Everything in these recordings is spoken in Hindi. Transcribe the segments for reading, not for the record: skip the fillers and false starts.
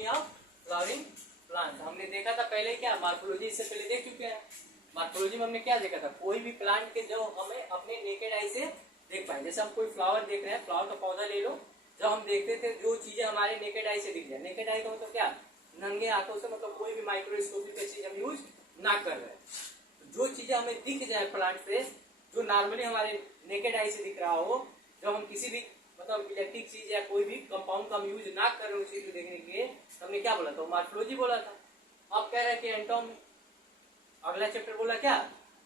Anatomy of flowering plant. हमने देखा था पहले क्या, मॉर्फोलॉजी इससे पहले देख चुके हैं। मॉर्फोलॉजी में हमने क्या देखा था, कोई भी प्लांट के जो हमें अपने नेकेड आई से देख पाए, जैसे हम कोई फ्लावर देख रहे हैं, फ्लावर का पौधा ले लो, जब हम देखते थे जो चीजें हमारे नेकेड आई से दिख जाए, नेकेड आई का मतलब क्या, नंगे आंखों से, मतलब कोई भी माइक्रोस्कोपिक चीज हम यूज ना कर रहे हैं, जो चीजें हमें दिख जाए प्लांट से, जो नॉर्मली हमारे नेकेड आई से दिख रहा हो, जब हम किसी भी मतलब इलेक्ट्रिक चीज या कोई भी कंपाउंड का हम यूज ना कर रहे उस चीज को देखने के लिए, हमने क्या बोला था, मॉर्फोलॉजी बोला था। अब कह रहे हैं कि एंटोमी, अगला चैप्टर बोला क्या,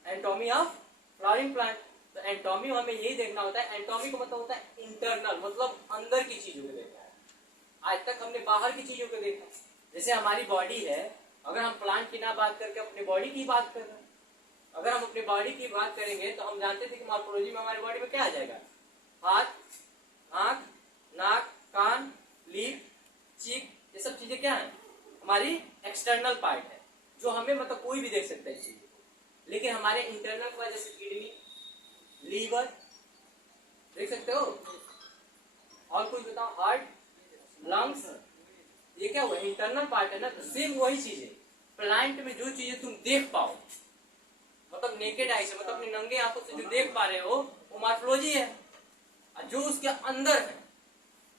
एंटोमी ऑफ फ्लावरिंग प्लांट। तो एंटोमी हमें यही देखना होता है, एंटोमी का मतलब होता है इंटरनल, मतलब अंदर की चीजों को देखना है। आज तक हमने बाहर की चीजों को देखा, जैसे हमारी बॉडी है, अगर हम प्लांट की ना बात करके अपने बॉडी की बात कर रहे हैं, अगर हम अपनी बॉडी की बात करेंगे तो हम जानते थे कि मॉर्फोलॉजी में हमारी बॉडी में क्या आ जाएगा, हाथ, आंख, नाक, कान, लीफ, चीक, ये सब चीजें क्या है, हमारी एक्सटर्नल पार्ट है, जो हमें मतलब कोई भी देख सकता है इस चीज को। लेकिन हमारे इंटरनल का जैसे किडनी, लीवर देख सकते हो, और कुछ बताओ, हार्ट, लंग्स, ये क्या हुआ, इंटरनल पार्ट है ना। तो सेम वही चीज है, प्लांट में जो चीजें तुम देख पाओ, मतलब नेकेड आई से, मतलब अपनी नंगे आंखों से जो देख पा रहे हो, वो मॉर्फोलॉजी है। और जो उसके अंदर है,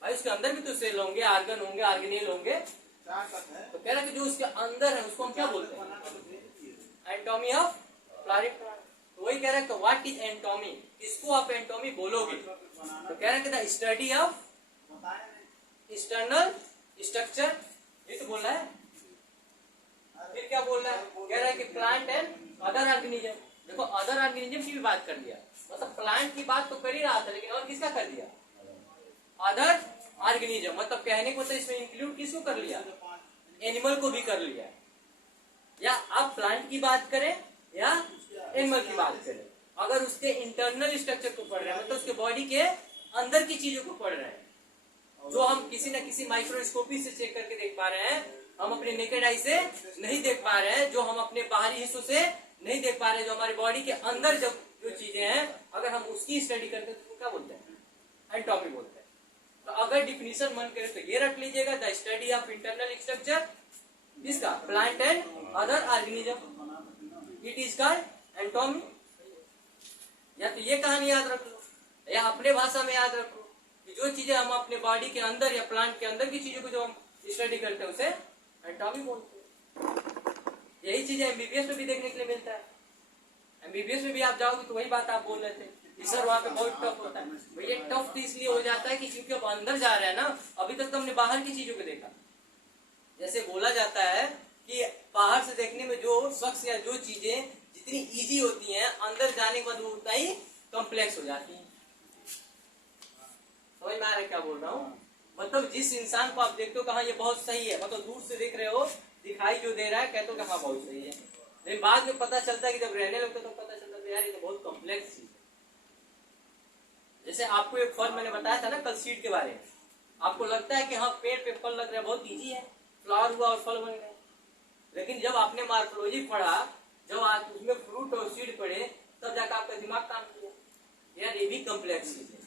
भाई उसके अंदर भी तो सेल होंगे, आर्गन होंगे, आर्गेनेल होंगे, तो कह रहा है कि जो उसके अंदर है उसको हम क्या बोलते हैं, एंटोमी ऑफ फ्लावरिंग प्लांट। तो वही कह रहा है कि व्हाट इज एंटोमी, इसको आप एंटोमी बोलोगे, तो कह रहा है कि the study of external structure, ये तो बोल रहा है। फिर क्या बोल रहा है, कह रहा है कि प्लांट एंड अदर ऑर्गेनिज्म। देखो अदर ऑर्गेनिज्म की भी बात कर दिया, मतलब प्लांट की बात तो कर ही रहा था, लेकिन और किसका कर दिया, अदर ऑर्गेनिज्म। मतलब कहने को तो इसमें इंक्लूड किसको कर लिया, एनिमल को भी कर लिया। या आप प्लांट की बात करें या एनिमल की बात करें, अगर उसके इंटरनल स्ट्रक्चर को पढ़ रहे हैं, मतलब उसके बॉडी के अंदर की चीजों को पढ़ रहे हैं, जो हम किसी न किसी माइक्रोस्कोपी से चेक करके देख पा रहे हैं, हम अपने नेकेड आई से नहीं देख पा रहे हैं, जो हम अपने बाहरी हिस्सों से नहीं देख पा रहे हैं, जो हमारी बॉडी के अंदर जो चीजें हैं, अगर हम उसकी स्टडी करते हैं तो क्या बोलते हैं, एंटोमी बोलते हैं। तो अगर डिफिनीशन मन करे तो ये रख लीजिएगा, the study of internal structure इसका plant and other organism, it is called anatomy. या तो ये कहानी याद रख लो, या अपने भाषा में याद रखो कि जो चीजें हम अपने बॉडी के अंदर या प्लांट के अंदर की चीजों को जो हम स्टडी करते हैं उसे एंटोमी बोलते हैं। यही चीजें एमबीबीएस में भी देखने के लिए मिलता है। एमबीबीएस में भी आप जाओगे तो वही बात आप बोल रहे थे कि सर वहां पे बहुत टफ होता है। भैया टफ तो इसलिए हो जाता है कि क्योंकि अब अंदर जा रहे हैं ना, अभी तक तो हमने बाहर की चीजों को देखा। जैसे बोला जाता है कि बाहर से देखने में जो शख्स या जो चीजें जितनी इजी होती हैं, अंदर जाने के बाद वो उतना ही कॉम्प्लेक्स हो जाती है। समझ में आ रहा है क्या बोल रहा हूँ, मतलब जिस इंसान को आप देखते हो कहा ये बहुत सही है, मतलब दूर से देख रहे हो, दिखाई जो दे रहा है, कहते हो कि हाँ बहुत सही है, लेकिन बाद में पता चलता है कि जब रहने लगते तो पता चलता है यार ये तो बहुत कॉम्प्लेक्स चीज है। जैसे आपको एक फल मैंने बताया था ना कल, सीड के बारे में, आपको लगता है कि हाँ पेड़ पे फल लग रहा है, बहुत इजी है, फ्लावर हुआ और फल बन गए, लेकिन जब आपने मॉर्फोलॉजी पढ़ा, जब आप उसमें फ्रूट और सीड पढ़े, तब जाकर आपका दिमाग काम किया यार ये भी कॉम्प्लेक्स चीज है।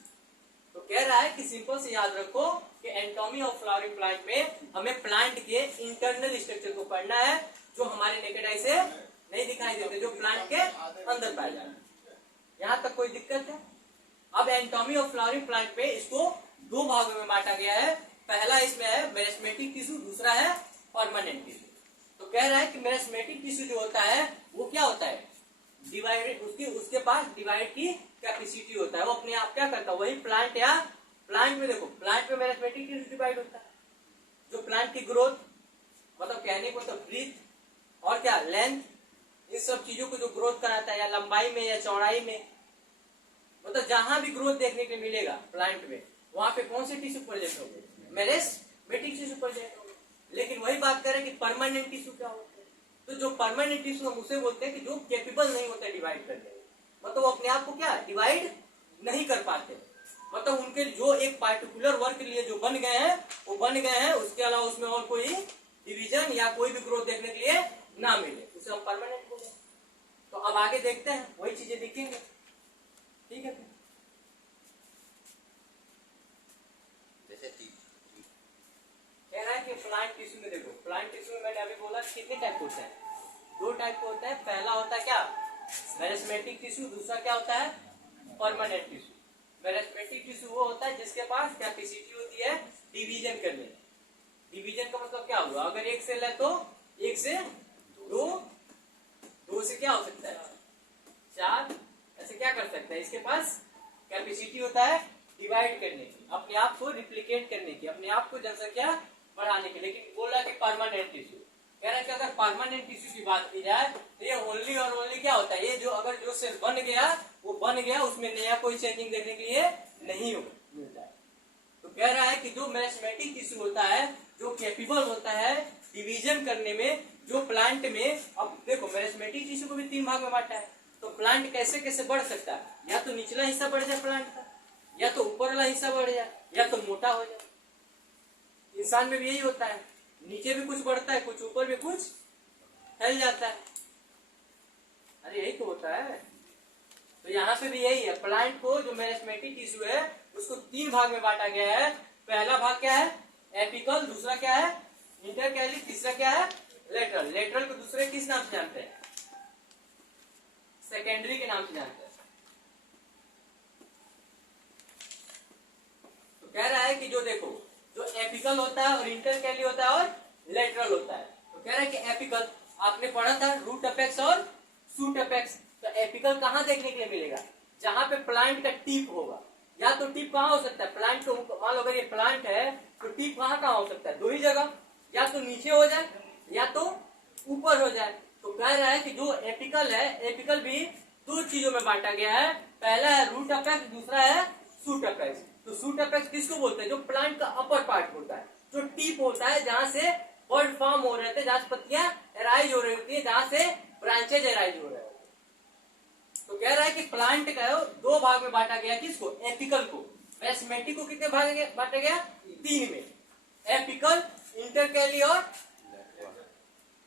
तो कह रहा है कि सिंपल से याद रखो कि एंटोमी ऑफ फ्लावरिंग प्लांट में हमें प्लांट के इंटरनल स्ट्रक्चर को पढ़ना है, जो हमारे नेकेड आई से नहीं दिखाई देते, जो प्लांट के अंदर पाए जाते हैं। यहाँ तक कोई दिक्कत है? अब एंटोमी ऑफ फ्लावरिंग प्लांट में इसको दो भागों में बांटा गया है। पहला इसमें है मेरिस्टेमेटिक टिश्यू, दूसरा है परमानेंट टिश्यू। तो कह रहा है कि मेरिस्टेमेटिक टिश्यू जो होता है वो क्या होता है, डिवाइडेड, उसके पास डिवाइड की कैपेसिटी होता है, वो अपने आप क्या करता है, वही प्लांट या प्लांट में देखो, प्लांट में मेरिस्टेमेटिक टिश्यू डिवाइड होता है, जो प्लांट की ग्रोथ, मतलब कहने को तो ब्रीथ और क्या लेंथ, इन सब चीजों को जो ग्रोथ कराता है, या लंबाई में या चौड़ाई में, मतलब जहां भी ग्रोथ देखने को मिलेगा प्लांट में, वहां पे कौन से टिश्यू प्रेजेंट होंगे, मेरिस्टेमेटिक टिश्यू प्रेजेंट होंगे। लेकिन वही बात करें कि परमानेंट टिश्यू क्या होते हैं, तो जो परमानेंट टिश्यू हम उसे बोलते हैं कि जो कैपेबल नहीं होते डिवाइड करने, मतलब वो अपने आप को क्या डिवाइड नहीं कर पाते, मतलब उनके जो एक पार्टिकुलर वर्क के लिए जो बन गए हैं वो बन गए हैं, उसके अलावा उसमें और कोई डिवीजन या कोई भी ग्रोथ देखने के लिए ना मिले, उसे हम परमानेंट बोलते हैं। तो अब आगे देखते हैं, वही चीजें दिखेंगे, ठीक है। कह रहा है कि प्लांट टिश्यू में देखो, प्लांट टिश्यू में मैंने अभी बोला कितने टाइप होते हैं, 2 टाइप का होता है। पहला होता है क्या, मेरिस्टेमेटिक टिश्यू, दूसरा क्या होता है, परमानेंट टिश्यू। मेरिस्टेमेटिक टिश्यू वो होता है जिसके पास कैपेसिटी होती है डिवीजन करने। डिवीजन का मतलब क्या हुआ, अगर एक सेल है तो 1 से 2, 2 से क्या हो सकता है 4, ऐसे क्या कर सकता है। इसके पास कैपेसिटी होता है डिवाइड करने की, अपने आप को रिप्लिकेट करने की, अपने आप को जनसंख्या बढ़ाने की। लेकिन बोला कि परमानेंट टिश्यू, कह रहा है कि अगर परमानेंट टिश्यू की बात की जाए तो ये ओनली और ओनली क्या होता है, ये जो अगर जो सेल बन गया वो बन गया, उसमें नया कोई चेंजिंग देखने के लिए नहीं मिलता है। तो कह रहा है कि जो मेरिस्टेमेटिक टिश्यू होता है, जो कैपेबल होता है डिवीजन करने में, जो प्लांट में, अब देखो मेरिस्टेमेटिक टिश्यू को भी 3 भाग में बांटा है, तो प्लांट कैसे कैसे बढ़ सकता है, या तो निचला हिस्सा बढ़ जाए प्लांट का, या तो ऊपर वाला हिस्सा बढ़ जाए, या तो मोटा हो जाए। इंसान में भी यही होता है, नीचे भी कुछ बढ़ता है, कुछ ऊपर भी कुछ फैल जाता है। अरे यही तो होता है। तो यहाँ पे भी यही है, प्लांट को जो मेरिस्टेमेटिक टिश्यू है उसको 3 भाग में बांटा गया है। पहला भाग क्या है, एपिकल, दूसरा क्या है इंटरकैली, तीसरा क्या है लेटरल। लेटरल को दूसरे किस नाम से जानते हैं, सेकेंडरी के नाम से जानते हैं। तो कह रहा है कि जो देखो, जो एपिकल होता है और इंटरकैली होता है और लेटरल होता है। तो कह रहा है कि एपिकल आपने पढ़ा था रूट अपेक्स और शूट अपेक्स। तो एपिकल कहां देखने के लिए मिलेगा, जहां पे प्लांट का टिप होगा। या तो टिप कहां हो सकता है, प्लांट को मान लो अगर ये प्लांट है तो टिप कहां हो सकता है, 2 ही जगह, या तो नीचे हो जाए या तो ऊपर हो जाए। तो कह रहा है कि जो एपिकल है, एपिकल भी 2 चीजों में बांटा गया है। पहला है रूट अपेक्स, दूसरा है शूट अपेक्स। तो शूट अपेक्स किसको बोलते हैं, जो प्लांट का अपर पार्ट होता है, जो टिप होता है, जहां से बर्ड फॉर्म हो रहे थे, जहां से पत्तियां एराइज हो रही होती है, जहां से ब्रांचेज एराइज हो रहे हैं। तो कह रहा है कि प्लांट का 2 भाग में बांटा गया, किसको, एपिकल को। मेरिस्टेमेटिक को कितने भाग में बांटा गया, 3 में, एपिकल, इंटरकैली और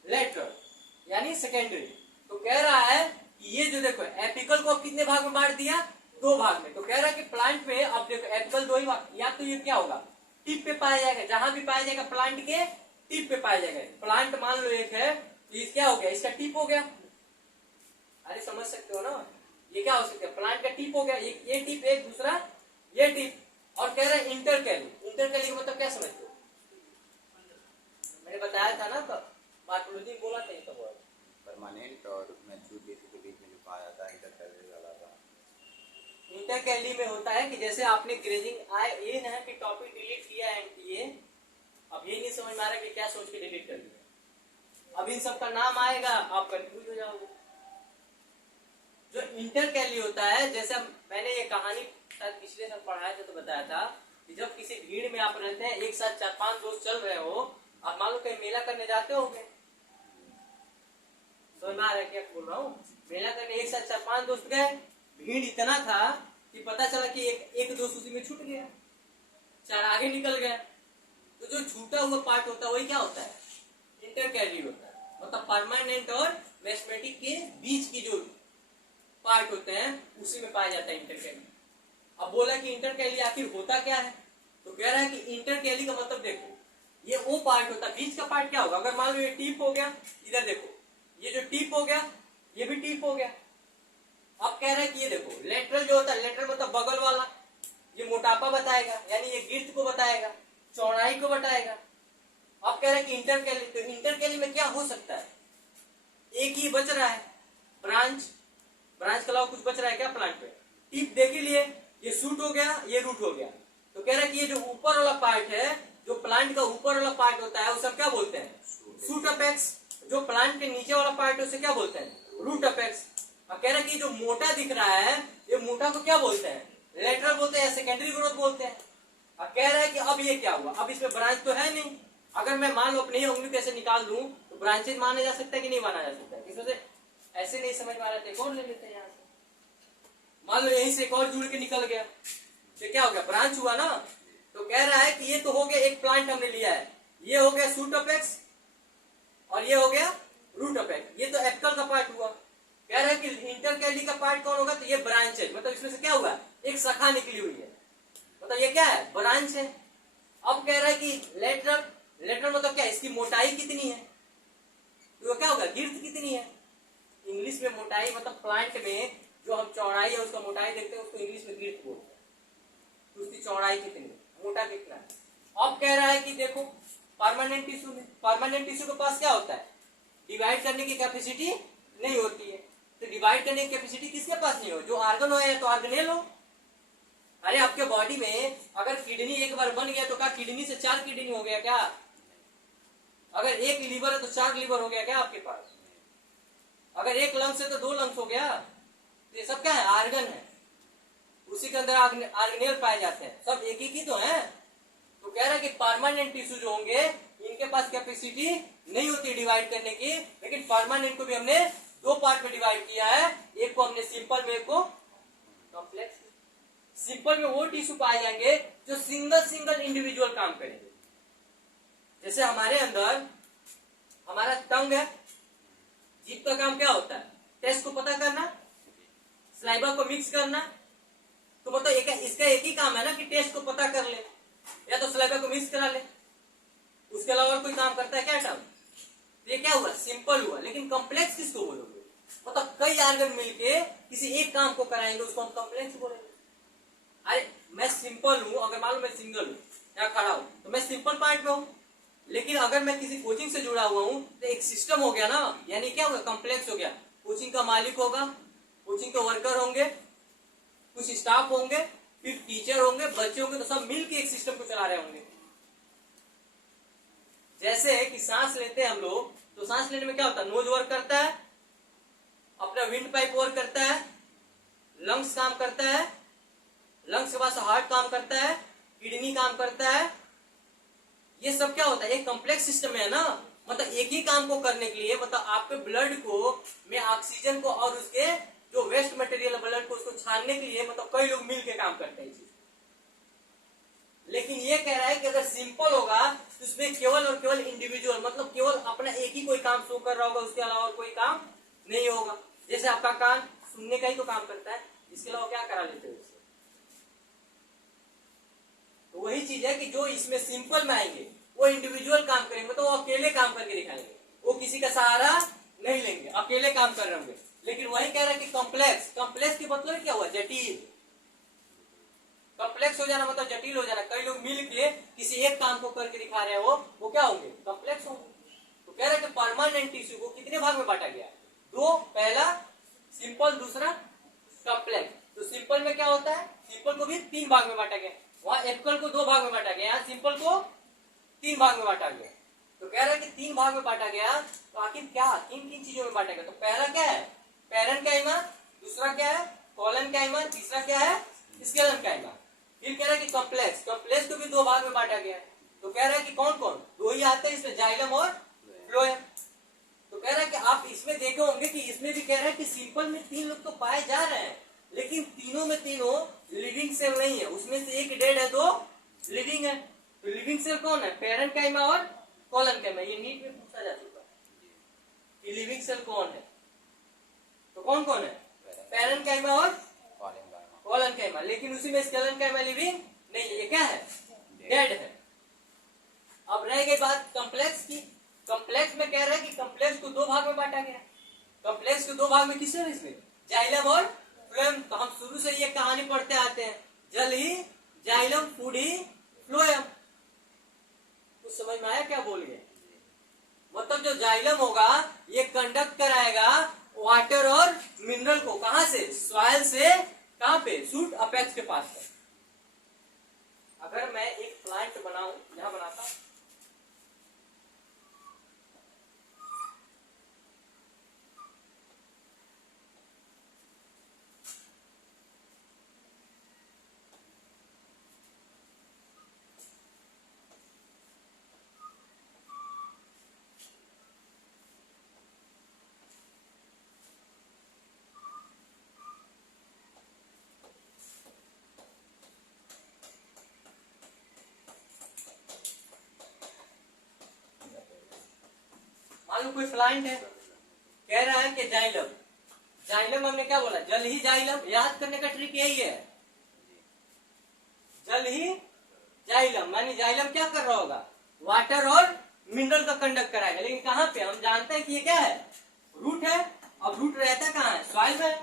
लेटरल यानी सेकेंडरी। तो कह रहा है कि ये जो देखो एपिकल को कितने भाग में बांट दिया, 2 भाग में। तो कह रहा है कि प्लांट में अब देखो एपिकल 2 ही भाग, या तो ये क्या होगा टिप पे पाया जाएगा, जहां भी पाया जाएगा प्लांट के टिप पे पाया जाएगा। प्लांट मान लो एक है तो ये क्या हो गया, इसका टिप हो गया। अरे समझ सकते हो ना, ये क्या हो सकता है, प्लांट का टिप हो गया, ये टिप एक, दूसरा ये टिप। और कह रहा है इंटरकैली, इंटरकैली का मतलब क्या समझते हो, मैंने बताया था ना, तो मार्कोलॉजी बोला था ये सब परमानेंट और मैच्योर टिश्यू के बीच में जो पाया जाता है इंटरकैली वाला था। इंटरकैली में होता है कि जैसे आपने ग्रेजिंग आए, ये ना कि टॉपिक डिलीट किया है ये, अब ये नहीं समझ में आ रहा कि क्या सोच के डिलीट कर दिया। अब इन सब का नाम आएगा आप कंफ्यूज हो जाओगे। जो इंटरकैली होता है, जैसे मैंने ये कहानी शायद पिछले साल पढ़ाया था तो बताया था कि जब किसी भीड़ में आप रहते हैं, एक साथ 4-5 दोस्त चल रहे हो, आप मान लो कहीं मेला करने जाते होंगे, समझ में आ रहा है क्या बोल रहा हूँ, मेला करने एक साथ 4-5 दोस्त गए, भीड़ इतना था कि पता चला कि एक दोस्त उसी में छूट गया, 4 आगे निकल गए। तो जो छूटा हुआ पार्ट होता है वही क्या होता है, इंटरकैली होता है। मतलब परमानेंट और मेरिस्टेमेटिक के बीच की जो पार्ट होते हैं उसी में पाया जाता है इंटरकैली। अब बोला कि इंटरकैली आखिर होता क्या है, तो कह रहा है कि इंटरकैली का मतलब देखो, ये वो पार्ट होता है, बीच का पार्ट क्या होगा, अगर मान लो ये टिप हो गया, इधर देखो ये जो टिप हो गया, ये भी टिप हो गया। अब कह रहा है कि ये देखो लेटरल जो होता है, लेटरल मतलब बगल वाला, ये मोटापा बताएगा, यानी ये गिर्द को बताएगा, चौड़ाई को बताएगा। अब कह रहा है कि इंटरकैली, तो इंटरकैली में क्या हो सकता है, एक ही बच रहा है ब्रांच, ब्रांच के अलावा कुछ बच रहा है क्या प्लांट पे, टिप देख ही लिए, ये शूट हो गया, ये रूट हो गया। तो कह रहा है कि ये जो ऊपर वाला पार्ट है, जो प्लांट का ऊपर वाला पार्ट होता है उसे हम क्या बोलते हैं, शूट अपेक्स। जो प्लांट के नीचे वाला पार्ट है उसे क्या बोलते हैं, रूट अपेक्स। अब कह रहा है कि जो मोटा दिख रहा है, ये मोटा को क्या बोलते हैं, लेटरल बोलते हैं या सेकेंडरी ग्रोथ बोलते हैं। अब कह रहा है कि अब ये क्या हुआ, अब इसमें ब्रांच तो है नहीं, अगर मैं मान लो अपनी ही उंगली कैसे निकाल दूं तो ब्रांचेज माना जा सकता है कि नहीं माना जा सकता है, इसमें से ऐसे नहीं समझ में आ रहा था, एक और ले लेते हैं यहाँ से, मान लो यहीं से एक और जुड़ के निकल गया, तो क्या हो गया, ब्रांच हुआ ना। तो कह रहा है कि ये तो हो गया एक प्लांट हमने लिया है, ये हो गया शूट अपेक्स और ये हो गया रूट अपेक्स, ये तो एपिकल का पार्ट हुआ। कह रहा है कि इंटरकैली का पार्ट कौन होगा, तो ये ब्रांच है, मतलब इसमें से क्या हुआ, एक शाखा निकली हुई है, मतलब ये क्या है, ब्रांच है। अब कह रहा है कि लेटरल, लेटरल मतलब क्या, इसकी मोटाई कितनी है, तो क्या होगा, गिर्थ कितनी है। इंग्लिश में मोटाई मतलब प्लांट में जो हम चौड़ाई है उसका मोटाई देखते हैं, उसको इंग्लिश में गिर्थ बोलते हैं। तो उसकी चौड़ाई कितनी, मोटा कितना है। अब कह रहा है कि देखो परमानेंट टिश्यू में, परमानेंट टिश्यू के पास क्या होता है, डिवाइड करने की कैपेसिटी नहीं होती है। तो डिवाइड करने की कैपेसिटी किसके पास नहीं हो, जो आर्गन हो या तो ऑर्गेनेल हो। अरे आपके बॉडी में अगर किडनी एक बार बन गया तो क्या किडनी से 4 किडनी हो गया क्या, अगर एक लीवर है तो 4 लीवर हो गया क्या आपके पास, अगर एक लंग्स है तो 2 लंग्स हो गया। तो ये सब क्या है, आर्गन है, उसी के अंदर ऑर्गेनेल पाए जाते हैं, सब एक ही तो है। तो कह रहा है कि परमानेंट टिश्यू जो होंगे इनके पास कैपेसिटी नहीं होती डिवाइड करने की, लेकिन परमानेंट को भी हमने 2 पार्ट में डिवाइड किया है, एक को हमने सिंपल में, एक को कॉम्प्लेक्स। सिंपल में वो टिश्यू पाए जाएंगे जो सिंगल सिंगल इंडिविजुअल काम करेंगे। जैसे हमारे अंदर हमारा टंग है, जीभ का काम क्या होता है, टेस्ट को पता करना, स्लाइवा को मिक्स करना। तो मतलब इसका एक ही काम है ना कि टेस्ट को पता कर ले या तो स्लाइवा को मिक्स करा ले, उसके अलावा और कोई काम करता है क्या टंग। ये क्या हुआ, सिंपल हुआ। लेकिन कॉम्प्लेक्स किसको बोलोगे, मतलब कई आर्गन मिलके किसी एक काम को कराएंगे, उसको हम कॉम्प्लेक्स बोलेंगे। अरे मैं सिंपल हूं, अगर मान लो मैं सिंगल हूं या खड़ा हूं तो मैं सिंपल पार्ट में हूं, लेकिन अगर मैं किसी कोचिंग से जुड़ा हुआ हूं तो एक सिस्टम हो गया ना, यानी क्या होगा, कॉम्प्लेक्स हो गया। कोचिंग का मालिक होगा, कोचिंग के वर्कर होंगे, कुछ स्टाफ होंगे, फिर टीचर होंगे, बच्चे होंगे, तो सब मिलके एक सिस्टम को चला रहे होंगे। जैसे कि सांस लेते हैं हम लोग, तो सांस लेने में क्या होता है, नोज वर्क करता है, अपना विंड पाइप वर्क करता है, लंग्स काम करता है, लंग्स के बाद हार्ट काम करता है, किडनी काम करता है। ये सब क्या होता है, एक कॉम्प्लेक्स सिस्टम है ना, मतलब एक ही काम को करने के लिए, मतलब आपके ब्लड को में ऑक्सीजन को और उसके जो वेस्ट मटेरियल ब्लड को उसको छानने के लिए मतलब कई लोग मिलके काम करते हैं। लेकिन ये कह रहा है कि अगर सिंपल होगा तो उसमें केवल और केवल इंडिविजुअल, मतलब केवल अपना एक ही कोई काम शो कर रहा होगा, उसके अलावा और कोई काम नहीं होगा। जैसे आपका कान सुनने का ही तो काम करता है, इसके अलावा क्या करा लेते हो उससे। तो वही चीज है कि जो इसमें सिंपल में आएंगे वो इंडिविजुअल काम करेंगे, तो वो अकेले काम करके दिखाएंगे, वो किसी का सहारा नहीं लेंगे, अकेले काम कर रहे होंगे। लेकिन वही कह रहा है कि कॉम्प्लेक्स, कॉम्प्लेक्स की मतलब क्या हुआ, जटिल। कॉम्प्लेक्स हो जाना मतलब जटिल हो जाना, कई लोग मिल के किसी एक काम को करके दिखा रहे हो, वो क्या होंगे, कॉम्प्लेक्स होंगे। तो कह रहे हैं कि परमानेंट टिश्यू को कितने भाग में बांटा गया, 2, पहला सिंपल, दूसरा कॉम्प्लेक्स। तो सिंपल में क्या होता है, सिंपल को भी 3 भाग में बांटा गया, वहां एपिकल को 2 भाग में बांटा गया, यहाँ सिंपल को 3 भाग में बांटा गया। तो कह रहा है कि 3 भाग में बांटा गया, तो आखिर क्या किन किन चीजों में बांटा गया। तो पहला क्या है, पैरेन्काइमा, दूसरा क्या है, कोलेनकाइमा, तीसरा क्या है, स्केलेनकाइमा। फिर कह रहा है कि कॉम्प्लेक्स, कॉम्प्लेक्स को भी 2 भाग में बांटा गया है। तो कह रहा है कि कौन कौन, 2 ही आते हैं इसमें, जाइलम और फ्लोएम। तो कह रहा है कि आप इसमें देखे होंगे कि इसमें भी कह रहा है कि सिंपल में 3 लोग तो पाए जा रहे हैं, लेकिन तीनों में तीनों लिविंग सेल नहीं है, उसमें से एक डेड है, 2 लिविंग है। तो लिविंग सेल कौन है, पैरेन्काइमा और कोलेनकाइमा। ये नीट में पूछा जा चुका है कि लिविंग सेल कौन है, तो कौन कौन है, पैरेन्काइमा और कोलेनकाइमा। लेकिन उसी में स्केलेनकाइमा लिविंग नहीं है, ये क्या है, डेड है। अब रह गई बात कॉम्प्लेक्स की। कॉम्प्लेक्स में कह रहा है कि कॉम्प्लेक्स को 2 भाग में बांटा गया। कॉम्प्लेक्स को 2 भाग में किसमें, इसमें जाइलम और फ्लोएम। तो हम शुरू से ये कहानी पढ़ते आते हैं, जल ही जाइलम, फूड ही फ्लोएम। कुछ समझ में आया क्या बोल गए, मतलब जो जाइलम होगा ये कंडक्ट कराएगा वाटर और मिनरल को, कहां से, सॉइल से, कहां पे, शूट अपेक्स के पास है। अगर मैं एक प्लांट बनाऊं, यहां बनाता हूं, कोई प्लांट है, कह रहा है कि जाइलम, जाइलम हमने क्या बोला, जल ही जाइलम। याद करने का ट्रिक यही है, जल ही जाइलम, मानी जाइलम क्या कर रहा होगा, वाटर और मिनरल का कंडक्ट कराएगा। लेकिन कहाँ पे, हम जानते हैं कि ये क्या है, रूट है। अब रूट रहता कहाँ है, सॉइल में।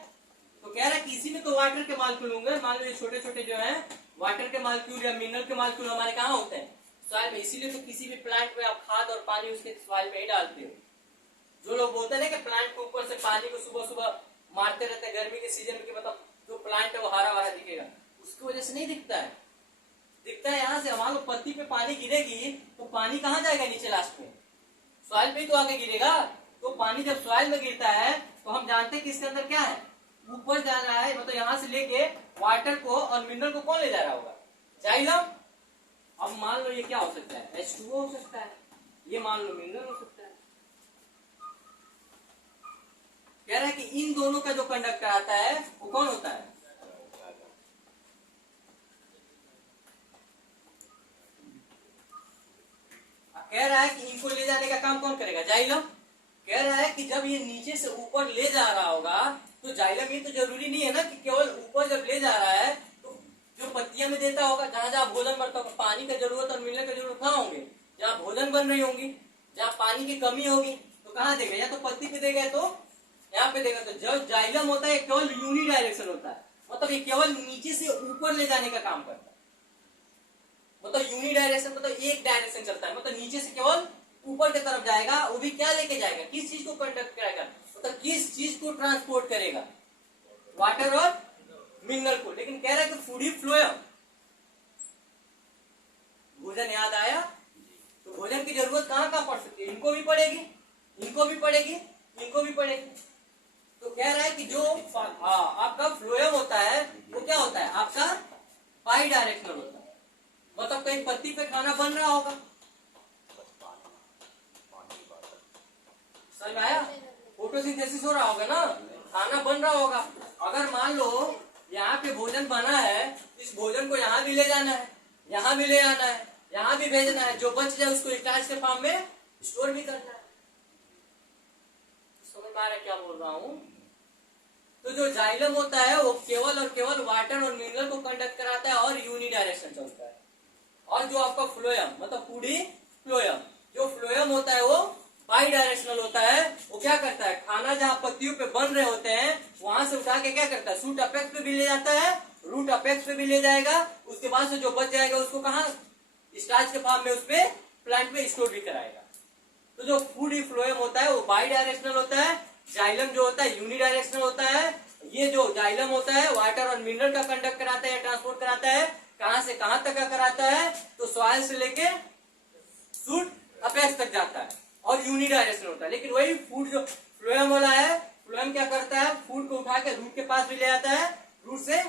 तो कह रहा है कि इसी में तो वाटर के मालिक्यूल होंगे। मान लो ये छोटे छोटे जो है वाटर के मालिक्यूल या मिनरल के मालिक्यूल हमारे कहाँ होते हैं, सॉइल में। इसीलिए तो किसी भी प्लांट में आप खाद और पानी उसके सॉइल में ही डालते हो। जो लोग बोलते हैं ना कि प्लांट के ऊपर से पानी को सुबह सुबह मारते रहते हैं गर्मी के सीजन में, कि मतलब जो प्लांट है वो हरा भरा दिखेगा, उसकी वजह से नहीं दिखता है। दिखता है यहाँ से। मान लो पत्ती पे पानी गिरेगी तो पानी कहाँ जाएगा, नीचे लास्ट में सॉइल पे ही तो आके गिरेगा। तो पानी जब सॉइल में गिरता है तो हम जानते हैं कि इसके अंदर क्या है, ऊपर जा रहा है। मतलब यहाँ से लेके वाटर को और मिनरल को कौन ले जा रहा होगा, जाइलम। अब मान लो ये क्या हो सकता है, H2O हो सकता है, ये मान लो मिनरल हो सकता है। कह रहा है कि इन दोनों का जो कंडक्टर आता है वो कौन होता है, कह रहा है कि इनको ले जाने का काम कौन करेगा, जाइलम। कह रहा है कि जब ये नीचे से ऊपर ले जा रहा होगा तो जाइलम, ये तो जरूरी नहीं है ना कि केवल ऊपर जब ले जा रहा है तो जो पत्तियां में देता होगा, जहां जहां भोजन बनता होगा, पानी का जरूरत और मिलने का जरूरत कहाँ होंगे, जहाँ भोजन बन रही होंगी, जहाँ पानी की कमी होगी तो कहाँ देगा, या तो पत्ती पे देगा तो यहाँ पे देगा। तो जो जाइलम होता है केवल यूनि डायरेक्शन होता है, मतलब ये केवल नीचे से ऊपर ले जाने का काम करता है। मतलब यूनि डायरेक्शन मतलब एक डायरेक्शन चलता है, मतलब नीचे से केवल ऊपर की तरफ जाएगा। वो भी क्या लेके जाएगा, किस चीज को कंडक्ट करेगा, मतलब किस चीज को ट्रांसपोर्ट करेगा, वाटर और मिनरल को। लेकिन कह रहा है कि फूडी फ्लोएम, भोजन याद आया, तो भोजन की जरूरत कहाँ कहाँ पड़ सकती है, इनको भी पड़ेगी, इनको भी पड़ेगी, इनको भी पड़ेगी। तो कह रहा है कि जो आपका फ्लोएम होता है वो क्या होता है, आपका बाई डायरेक्शनल होता है। मतलब कहीं पत्ती पे खाना बन रहा होगा, समझ में आया, फोटोसिंथेसिस हो रहा होगा ना, खाना बन रहा होगा। अगर मान लो यहाँ पे भोजन बना है, इस भोजन को यहाँ भी ले जाना है, यहाँ भी ले आना है, यहाँ भी भेजना है, जो बच जाए उसको स्टार्च के फॉर्म में स्टोर भी करना है। समझ में आ रहा है क्या बोल रहा हूँ। तो जो जाइलम होता है वो केवल और केवल वाटर और मिनरल को कंडक्ट कराता है और यूनि डायरेक्शन चलता है। और जो आपका फ्लोएम मतलब पूरी फ्लोएम, जो फ्लोएम होता है वो बाई डायरेक्शनल होता है। वो क्या करता है, खाना जहाँ पत्तियों पे बन रहे होते हैं वहां से उठा के क्या करता है, शूट अपेक्स पे भी ले जाता है, रूट अपेक्स पे भी ले जाएगा। उसके बाद से जो बच जाएगा उसको कहाँ, स्टार्च के फॉर्म में उस पे प्लांट में स्टोर भी कराएगा। तो जो फूड फ्लोएम होता है वो बाई डायरेक्शनल होता है, जाइलम जो होता है यूनि डायरेक्शनल होता है। ये जो जाइलम होता है वाटर और मिनरल का कंडक्ट कराता है, ट्रांसपोर्ट कराता है। कहां से कहां तक का कराता है, तो सॉइल से लेके शूट अपेक्स तक जाता है और यूनि डायरेक्शन होता है। लेकिन वही फूड जो फ्लोएम वाला है, फ्लोएम क्या करता है, फूड को उठा के रूट के पास भी ले जाता है, रूट से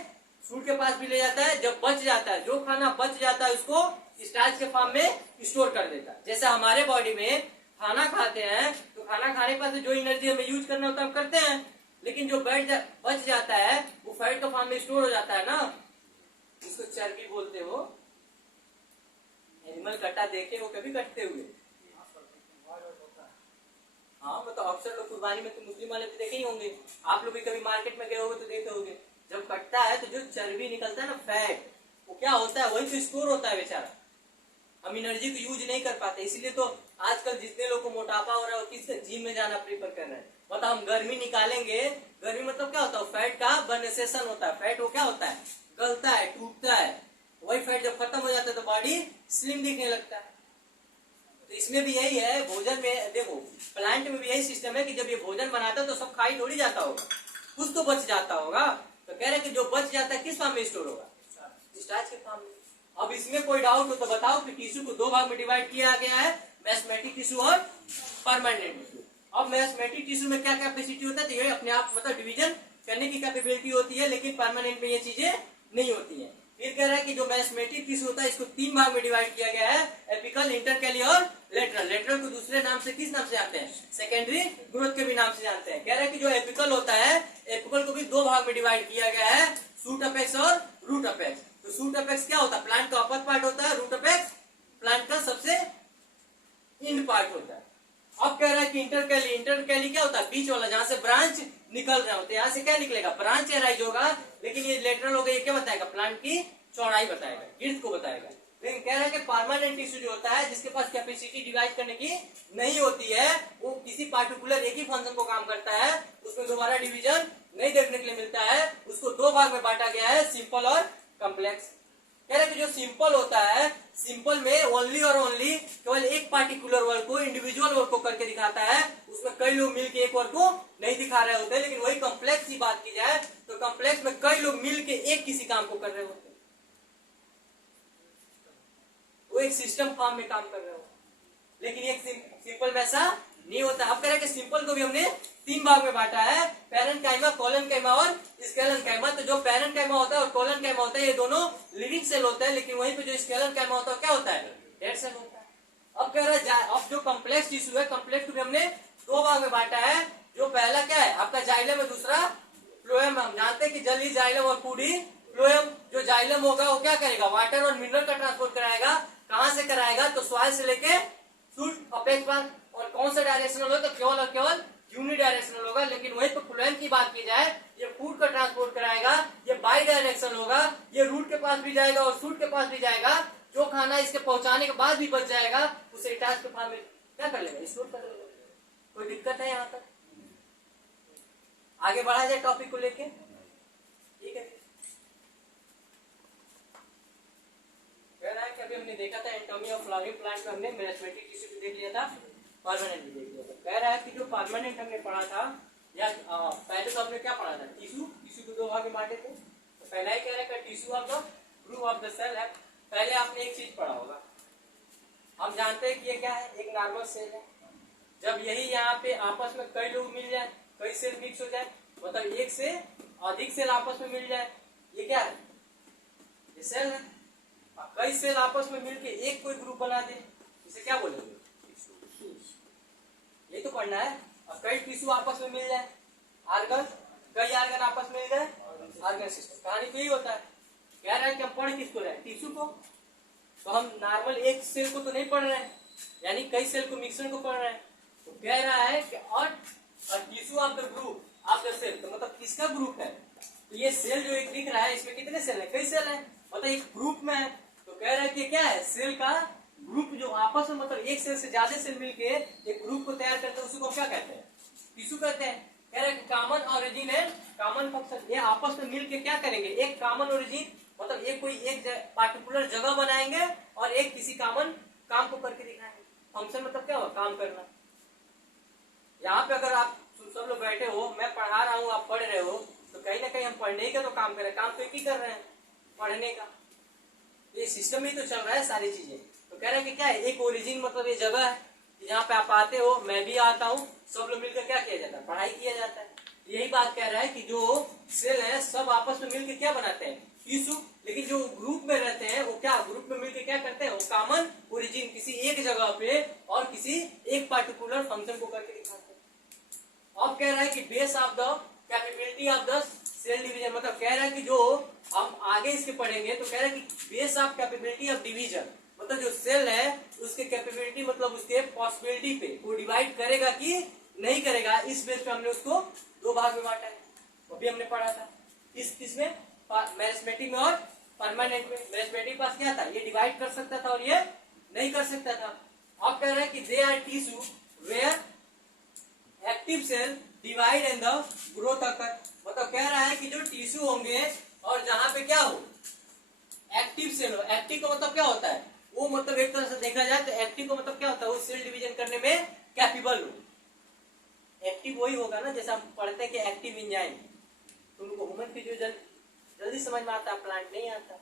शूट के पास भी ले जाता है। जब बच जाता है, जो खाना बच जाता है उसको स्टार्च के फॉर्म में स्टोर कर देता है। जैसे हमारे बॉडी में खाना खाते हैं तो खाना खाने के बाद जो एनर्जी हमें यूज करना होता है हम करते हैं, लेकिन जो बच जाता है वो फैट के फॉर्म में स्टोर हो जाता है ना, इसको चर्बी बोलते हो। एनिमल कटा देखे हो कभी कटते हुए, हाँ मतलब अक्सर लोग कुर्बानी में तो मुस्लिम वाले तो देखे ही होंगे, आप लोग भी कभी मार्केट में गए होंगे तो देखे होंगे। जब कटता है तो जो चर्बी निकलता है ना, फैट, वो क्या होता है, वही तो स्टोर होता है बेचारा। हम एनर्जी को यूज नहीं कर पाते, इसीलिए तो आजकल जितने लोग को मोटापा हो रहा है वो किस जिम में जाना प्रेफर कर रहे हैं। मतलब हम गर्मी निकालेंगे, गर्मी मतलब क्या होता है, फैट का बर्नेसेशन होता है। फैट वो क्या होता है, गलता है, टूटता है। वही फैट जब खत्म हो जाता है तो बॉडी स्लिम दिखने लगता है। तो इसमें भी यही है, भोजन में देखो, प्लांट में भी यही सिस्टम है कि जब ये भोजन बनाता है तो सब खाई थोड़ी जाता होगा, कुछ तो बच जाता होगा। तो कह रहे कि जो बच जाता है किस फॉर्म में स्टोर होगा, स्टार्च के फॉर्म में। अब इसमें कोई डाउट हो तो बताओ कि टिश्यू को दो भाग में डिवाइड किया गया है, मेस्मेटिक टिश्यू और परमानेंट टिश्यू। अब मेस्मेटिक टिश्यू में क्या कैपेसिटी होता है, तो ये अपने आप मतलब डिवीजन करने की कैपेबिलिटी होती है, लेकिन परमानेंट में ये चीजें नहीं होती है। फिर कह रहा है कि जो मेस्मेटिक टिश्यू होता है इसको तीन भाग में डिवाइड किया गया है, एपिकल, इंटरकैली और लेटरल। लेटरल को दूसरे नाम से किस नाम से जानते हैं, सेकेंडरी ग्रोथ के भी नाम से जानते हैं। कह रहा है कि जो एपिकल होता है, एपिकल को भी दो भाग में डिवाइड किया गया है, शूट अपेक्स और रूट अपेक्स। तो शूट अपेक्स क्या होता है, प्लांट का अपर पार्ट होता है, रूट अपेक्स प्लांट का सबसे इंड पार्ट होता है। अब कह रहा है कि इंटरकैली, इंटरकैली क्या होता है, बीच वाला, जहां से ब्रांच निकल रहे होते हैं, यहाँ से क्या निकलेगा, ब्रांच एराइज होगा। लेकिन ये लेटरल होगा, ये क्या बताएगा, प्लांट की चौड़ाई बताएगा, गिर्थ को बताएगा। लेकिन कह रहा है कि परमानेंट टिश्यू जो होता है जिसके पास कैपेसिटी डिवाइड करने की नहीं होती है, वो किसी पार्टिकुलर एक ही फंक्शन को काम करता है, उसमें दोबारा डिवीजन नहीं देखने के लिए मिलता है, उसको दो भाग में बांटा गया है, सिंपल और कॉम्प्लेक्स। कह रहे हैं कि जो सिंपल होता है, सिंपल में ओनली और ओनली केवल एक पार्टिकुलर वर्ड को, इंडिविजुअल वर्ड को करके दिखाता है, उसमें कई लोग मिलके एक वर्ड को नहीं दिखा रहे होते। लेकिन वही कॉम्प्लेक्स की बात की जाए तो कॉम्प्लेक्स में कई लोग मिलके एक किसी काम को कर रहे होते, वो एक सिस्टम फॉर्म में काम कर रहे हो। लेकिन एक सिंपल में ऐसा नहीं होता। अब कह रहे हैं कि सिंपल को भी हमने तीन भाग में बांटा है, पैरेन्काइमा, कोलेनकाइमा और स्केलेनकाइमा। तो जो पैरेन्काइमा होता है और कोलेनकाइमा होता है, ये दोनों लिविंग सेल होते हैं, लेकिन वहीं पे जो स्केलेनकाइमा होता है क्या होता है, डेड सेल होता है। अब कह रहा है अब जो कॉम्प्लेक्स टिश्यू है, कॉम्प्लेक्स को भी हमने दो भाग में बांटा है। जो पहला क्या है आपका जाइलम है, दूसरा फ्लोएम। हम जानते हैं कि जल ही जाइलम और फूड ही फ्लोएम। जो जाइलम होगा वो क्या करेगा, वाटर और मिनरल का ट्रांसपोर्ट कराएगा। कहां से कराएगा, तो सॉइल से लेके सूट अपेक्स पर। और कौन सा डायरेक्शनल होगा, तो केवल और केवल यूनिडायरेक्शनल होगा। लेकिन वहीं पर फ्लोएम की बात की जाए, ये फूड का ट्रांसपोर्ट कराएगा, ये बाई डायरेक्शनल होगा, ये रूट के पास भी जाएगा और सूट के पास भी जाएगा। जो खाना इसके पहुंचाने के बाद भी बच जाएगा, उसे टास्क के फॉर्म में क्या कर लेगा, स्टोर कर लेगा। कोई दिक्कत है यहाँ तक? आगे बढ़ा जाए टॉपिक को लेके, ठीक है। कह रहा है कि अभी हमने देखा था एनाटॉमी ऑफ फ्लावरिंग प्लांट में, हमने मेरिस्टेमेटिक टिश्यू भी देख लिया था, परमानेंट भी देख लिया था। कह रहा है कि जो परमानेंट हमने पढ़ा था, या पहले तो हमने क्या पढ़ा था, टिश्यू को दो भाग में बांटे थे। तो पहला ही कह रहा है tissue of the group of the cell है। पहले आपने एक चीज पढ़ा होगा, हम जानते हैं कि ये क्या है, एक नॉर्मल सेल है। जब यही यहाँ पे आपस में कई लोग मिल जाए, कई सेल मिक्स हो जाए, मतलब एक से अधिक सेल आपस में मिल जाए, ये क्या है, ये सेल है। और कई सेल आपस में मिलके एक कोई ग्रुप बना दे, इसे क्या बोलेंगे, ये तो पढ़ना है। और कई टिश्यू आपस में मिल जाए, आर्गन, कई आर्गन आपस में मिल जाए, आर्गन सिस्टम। कहानी तो यही होता है। कह रहा है कि हम पढ़ किसको रहे हैं, टिश्यू को। तो हम नॉर्मल एक सेल को तो नहीं पढ़ रहे हैं, यानी कई सेल को मिक्सर को पढ़ रहे हैं। तो कह रहा है कि और tissue of the group of the cell, तो मतलब किसका ग्रुप है, तो ये सेल जो एक दिख रहा है, इसमें कितने सेल है, कई सेल है, मतलब एक ग्रुप में है। तो कह रहा है कि क्या है, सेल का ग्रुप जो आपस में, मतलब एक सेल से ज्यादा सेल मिलके एक ग्रुप को तैयार करते हैं, उसको क्या कहते हैं, टिश्यू कहते हैं। कह रहे हैं common origin and common function, ये आपस में मिलके क्या करेंगे, एक कॉमन ओरिजिन, मतलब एक कोई एक पार्टिकुलर जगह बनाएंगे और एक किसी कॉमन काम को करके दिखाएंगे। फंक्शन मतलब क्या हुआ, काम करना। यहाँ पे अगर आप सब लोग बैठे हो, मैं पढ़ा रहा हूँ, आप पढ़ रहे हो, तो कहीं ना कहीं हम पढ़ने का तो काम कर रहे हैं, काम तो एक ही कर रहे हैं, पढ़ने का। ये सिस्टम ही तो चल रहा है सारी चीजें। तो कह रहे हैं कि क्या है, एक ओरिजिन मतलब ये जगह है, यहाँ पे आप आते हो, मैं भी आता हूँ, सब लोग मिलकर क्या किया जाता है, पढ़ाई किया जाता है। यही बात कह रहा है कि जो सेल है सब आपस में मिलकर क्या बनाते हैं, टिश्यू। लेकिन जो ग्रुप में रहते हैं वो क्या, ग्रुप में मिलकर क्या करते हैं, वो कॉमन ओरिजिन किसी एक जगह पे और किसी एक पार्टिकुलर फंक्शन को करके दिखाते हैं। अब कह रहा है कि base of the capability of the cell division, मतलब कह रहा है कि जो हम आगे इसके पढ़ेंगे, तो कह रहा है कि base of capability of division, मतलब जो सेल है उसके कैपेबिलिटी, मतलब उसके पॉसिबिलिटी पे वो डिवाइड करेगा कि नहीं करेगा, इस बेस पे हमने उसको दो भाग में बांटा है। अभी हमने पढ़ा था इसमें मेरिस्टेमेटिक में और परमानेंट में। मेरिस्टेमेटिक पास क्या था, ये डिवाइड कर सकता था और ये नहीं कर सकता था। अब कह रहे हैं कि they are tissue where active cell divide and the growth occur, मतलब कह रहा है कि जो टिश्यू होंगे और जहां पे क्या हो, एक्टिव सेल हो। एक्टिव का मतलब क्या होता है, वो मतलब एक तरह से देखा जाए तो एक्टिव का मतलब क्या होता है, वो सेल डिवीजन करने में कैपेबल हो। एक्टिव वही होगा ना, जैसे हम पढ़ते हैं कि एक्टिव एंजाइम, तुमको ह्यूमन फिजियोलॉजी जल्दी समझ में आता है, प्लांट नहीं आता।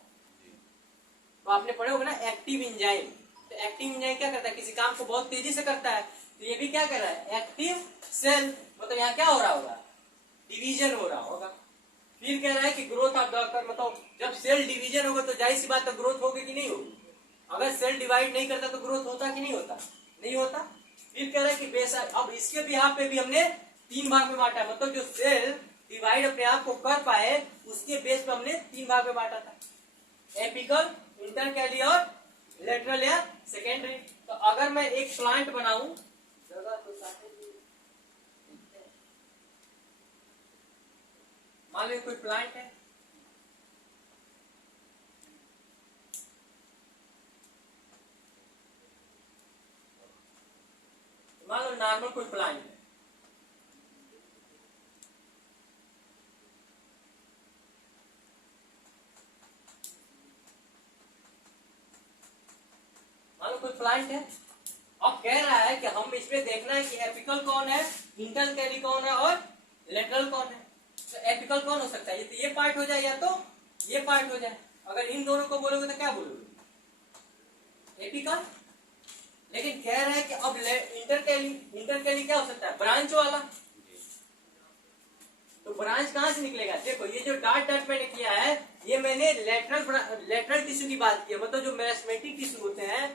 तो आपने पढ़े होगा ना एक्टिव एंजाइम। तो एक्टिव एंजाइम क्या करता है, किसी काम को बहुत तेजी से करता है। तो ये भी क्या कर रहा है, एक्टिव सेल, मतलब यहाँ क्या हो रहा होगा, डिवीजन हो रहा होगा। फिर कह रहा है कि ग्रोथ ऑफ द, मतलब जब सेल डिवीजन होगा तो जाहिर सी बात है ग्रोथ होगी कि नहीं होगी। अगर सेल डिवाइड नहीं करता तो ग्रोथ होता कि नहीं होता, नहीं होता। फिर कह रहा है कि बेस, अब इसके बिहाफ पे भी हमने तीन भाग में बांटा है, मतलब जो सेल डिवाइड अपने आप को कर पाए उसके बेस पे हमने तीन भाग में बांटा था, एपिकल, इंटरकैली और लेटरल या सेकेंडरी। तो अगर मैं एक प्लांट बनाऊं, जगह तो मान लो कोई प्लांट है, नॉर्मल कोई प्लांट है, मान लो कोई प्लांट है, अब कह रहा है कि हम इसमें देखना है कि एपिकल कौन है, इंटरकैली कौन है और लेटरल कौन है। तो एपिकल कौन हो सकता है, तो ये पार्ट हो जाए या तो ये पार्ट हो जाए। अगर इन दोनों को बोलोगे तो क्या बोलोगे, एपिकल। लेकिन कह रहा है कि अब इंटरकैली क्या हो सकता है, ब्रांच वाला। तो ब्रांच कहां से निकलेगा, देखो ये जो डॉट डॉट मैंने किया है ये मैंने लेटरल टिश्यू की बात की है, मतलब जो मेरिस्टेमेटिक टिश्यू होते हैं।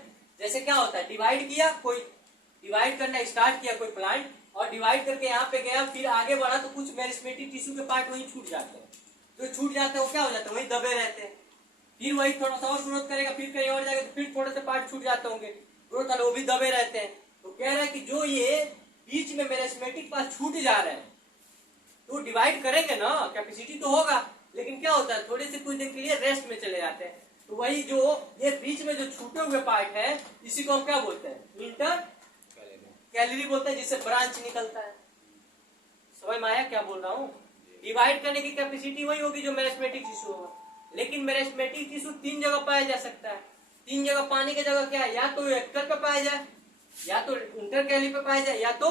जैसे क्या होता है, डिवाइड किया, कोई डिवाइड करना स्टार्ट किया कोई प्लांट, और डिवाइड करके यहाँ पे गया, फिर आगे बढ़ा तो कुछ मेरिस्टेमेटिक टिश्यू के पार्ट वहीं छूट जाते हैं। जो छूट जाते हैं वो क्या हो जाते हैं, वहीं दबे रहते हैं। फिर वही थोड़ा सा और ग्रोथ करेगा, फिर कहीं और जाएगा तो फिर थोड़े से पार्ट छूट जाते होंगे, ग्रोथ वाले वो भी दबे रहते हैं। तो कह रहा है कि जो ये बीच में मेरिस्टेमेटिक पार्ट छूट जा रहे हैं तो डिवाइड करेंगे ना, कैपेसिटी तो होगा, लेकिन क्या होता है थोड़े से कुछ दिन के लिए रेस्ट में चले जाते हैं। तो वही जो ये बीच में जो छूटे हुए पार्ट है इसी को हम क्या बोलते हैं, इंटर कैलरी बोलते हैं, जिससे ब्रांच निकलता है। समझ में आया क्या बोल रहा हूँ। डिवाइड करने की कैपेसिटी वही होगी जो मेरिस्टेमेटिक टिश्यू होगा, लेकिन मेरिस्टेमेटिक टिश्यू 3 जगह पाया जा सकता है। 3 जगह पाने की जगह क्या है, या तो एपिकल पे पाया जाए, या तो इंटरकैली पे पाया जाए, या तो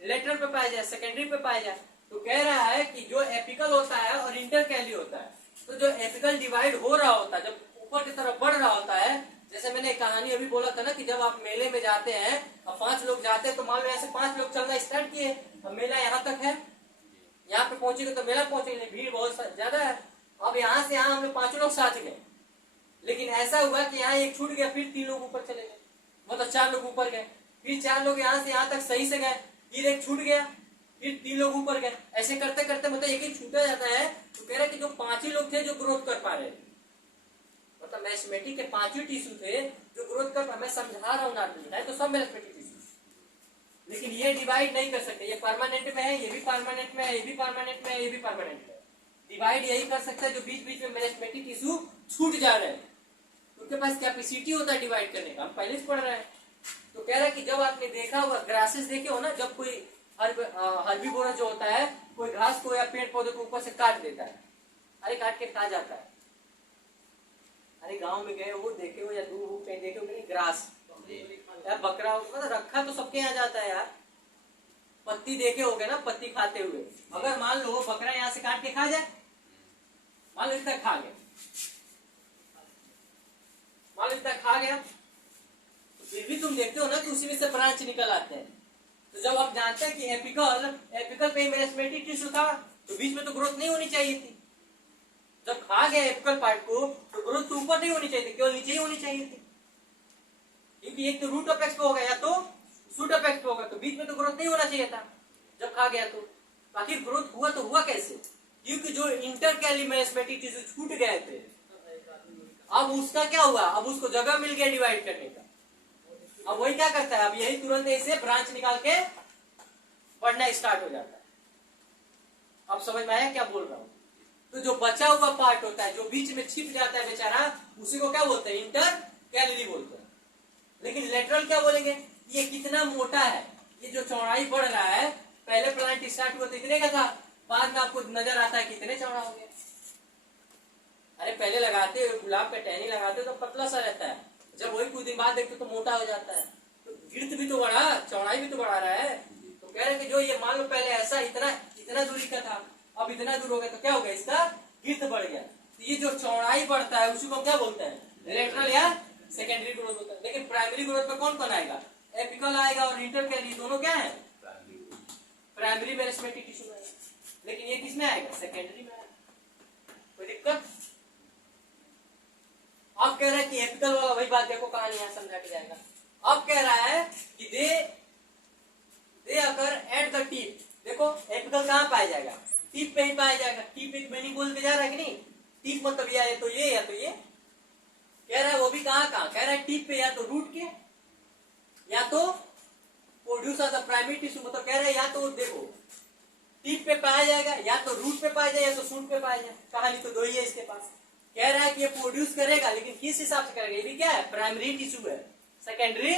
लेटरल पे पाया जाए, सेकेंडरी पे पाया जाए। तो कह रहा है कि जो एपिकल होता है और इंटरकैली होता है, तो जो एपिकल डिवाइड हो रहा होता है, जब ऊपर की तरफ बढ़ रहा होता है, जैसे मैंने एक कहानी अभी बोला था ना कि जब आप मेले में जाते हैं और 5 लोग जाते हैं, तो मान लो ऐसे 5 लोग चलना स्टार्ट किए, अब मेला यहाँ तक है, यहाँ पे पहुंचेगा तो मेला पहुंचेंगे, भीड़ बहुत ज्यादा है। अब यहाँ से यहाँ हम लोग 5 लोग साथ गए, लेकिन ऐसा हुआ कि यहाँ एक छूट गया, फिर 3 लोग ऊपर चले गए, मतलब 4 लोग ऊपर गए, फिर 4 लोग यहाँ से यहाँ तक सही से गए, फिर एक छूट गया, फिर 3 लोग ऊपर गए। ऐसे करते करते मतलब एक एक छूटा जाता है। तो कह रहे कि जो 5 ही लोग थे जो ग्रोथ कर पा रहे, मतलब मेरिस्टेमेटिक के 5 ही टिश्यू थे जो ग्रोथ कर पा, मैं समझा रहा हूँ ना, तो सब मेरिस्टेमेटिक टिश्यू, लेकिन ये डिवाइड नहीं कर सकते। ये परमानेंट में है, ये भी परमानेंट में है, ये भी परमानेंट में है, ये भी परमानेंट में है। डिवाइड यही कर सकता है जो बीच बीच में मेरिस्टेमेटिक टिश्यू छूट जा रहे हैं, उनके पास कैपेसिटी होता है डिवाइड करने का, हम पहले से पढ़ रहे हैं। तो कह रहा है कि जब आपने देखा होगा, ग्रासेस देखे हो ना, जब कोई हर्बीवोरस जो होता है, कोई घास को या पेड़ पौधे को ऊपर से काट देता है, अरे काट के खा जाता है। अरे गांव में गए वो देखे हो या दूर कहीं देखे हो नहीं, ग्रास या बकरा मतलब रखा तो सबके यहाँ जाता है यार, पत्ती देखे होगे ना, पत्ती खाते हुए। अगर मान लो बकरा यहाँ से काट के खा जाए, मान लो इतना खा गया, मान लो इतना खा गया, तो फिर भी तुम देखते हो ना कि उसी में से ब्रांच निकल आते हैं। तो जब आप जानते हैं कि एपिकल पे मेरिस्टेमेटिक टिश्यू था, तो बीच में तो ग्रोथ नहीं होनी चाहिए थी। जब खा गया एपिकल पार्ट को, तो ग्रोथ तो ऊपर नहीं होनी चाहिए थी, केवल नीचे ही होनी चाहिए थी, क्योंकि एक तो रूट अपेक्स पे होगा या तो शूट अपेक्स पे होगा, तो बीच में तो ग्रोथ नहीं होना चाहिए था जब खा गया। तो आखिर ग्रोथ हुआ तो हुआ कैसे, क्योंकि जो इंटरकैली मेरिस्टेमेटिक टिश्यू छूट गए थे, अब उसका क्या हुआ, अब उसको जगह मिल गया डिवाइड करने का। अब वही क्या करता है, अब यही तुरंत ऐसे ब्रांच निकाल के पढ़ना स्टार्ट हो जाता है। अब समझ में आया क्या बोल रहा हूं। तो जो बचा हुआ पार्ट होता है, जो बीच में छिप जाता है बेचारा, उसी को क्या बोलते हैं, इंटरकैलरी बोलते हैं। लेकिन लेटरल क्या बोलेंगे, ये कितना मोटा है, ये जो चौड़ाई बढ़ रहा है, पहले प्लांट स्टार्ट हुआ तो इतने का था, बाद में आपको नजर आता है कितने चौड़ा हो गया। अरे पहले लगाते हो गुलाब का टहनी लगाते हो तो पतला सा रहता है, जब वही कुछ दिन बाद देखते तो मोटा हो जाता है। तो गिर्थ भी तो बढ़ा, चौड़ाई भी तो बढ़ा रहा है। तो कह रहे कि जो ये मान लो पहले ऐसा इतना दूरी का था, अब इतना दूर हो गया, तो क्या हो गया, इसका गिर्थ बढ़ गया। तो ये जो चौड़ाई बढ़ता है उसी को क्या बोलते हैं, लेटरल या सेकेंडरी ग्रोथ होता है। लेकिन प्राइमरी ग्रोथ में कौन कौन आएगा, एपिकल आएगा और इंटरकैली, दोनों क्या है, प्राइमरी मेरिस्टेमेटिक टिश्यू में। लेकिन ये किस में आएगा, सेकेंडरी में आएगा। कोई दिक्कत। अब कह रहा है कि एपिकल वाला वही बात, देखो कहानी यहां समझा के जाएगा। अब कह रहा है कि दे अकर एट द टिप। देखो एपिकल कहां पाया जाएगा, टिप पे ही पाया जाएगा। टिप एक मैंने बोल के जा रहा है कि नहीं, टिप मतलब या तो ये या तो ये। कह रहा है वो भी कहां कह रहा है टिप पे, या तो रूट के, या तो produce of the primary tissue, मतलब कह रहा है या तो देखो टिप पे पाया जाएगा, या तो रूट पे पाया जाए, या तो शूट पे पाया जाए। कहानी तो दो ही है इसके पास। कह रहा है कि ये प्रोड्यूस करेगा, लेकिन किस हिसाब से करेगा, ये भी क्या है, प्राइमरी टिश्यू है, सेकेंडरी